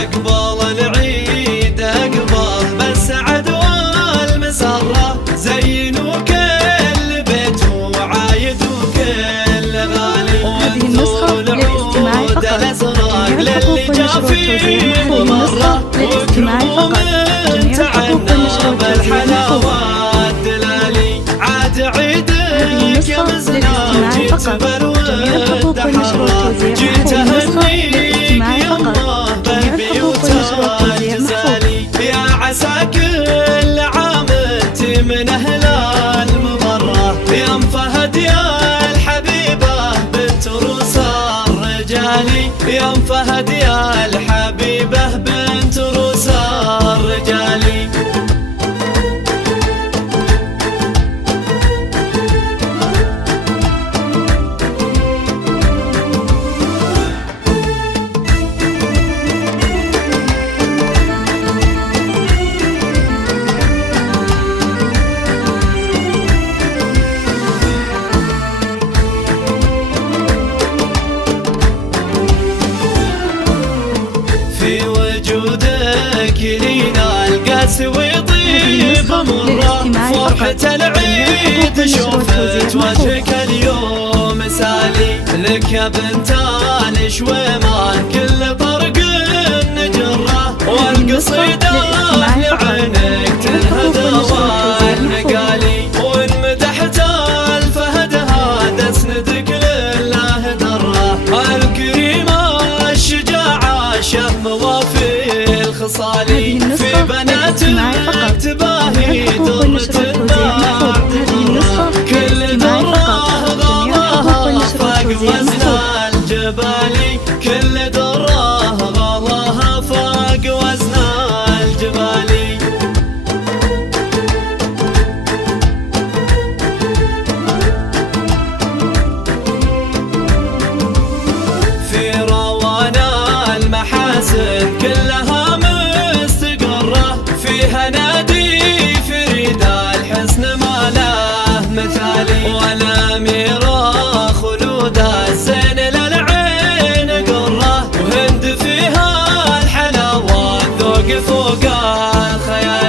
اقبل العيد اقبل بالسعد والمسرة، زينوا كل بيت وعايد وكل غالي. هذه النسخة للاستماع فقط. جميع الحقوق والنشر والتوزيع. هذه النسخة للاستماع فقط. جميع الحقوق والنشر والتوزيع الحلاوات دلالي. عاد عيدك يا مزنا جيت بالود حرة، جيت اهنيك يمه بالبيوت الجزالي. يا عسى كل عام انت من اهل المبرة، يا ام فهد يا الحبيبة بنت روس الرجالي. يا ام فهد يا الحبيبة بنت روس الرجالي. في وجودك لينا القاس ويطيب مرة، فرحة العيد شوفت وجهك اليوم مثالي. لك يا بنت الشويمان كل طرق نجرة، والقصيدة لعينك تنهد والنقالي. وان مدحت الفهد هذا اسندك لله درة، الكريمة الشجاعة شم وفي الخصالي. في بناتك تباهي درة النار، كل درة غلاها فاق وزن الجبالي. كل درة غلاها فاق وزن الجبالي. في روانا المحاسن كلها مستقرة، فيها نادي فريد الحسن ما له مثالي. والأميرة خلودها الزين للعين قرة، وهند فيها الحلاوة الذوق فوق الخيال.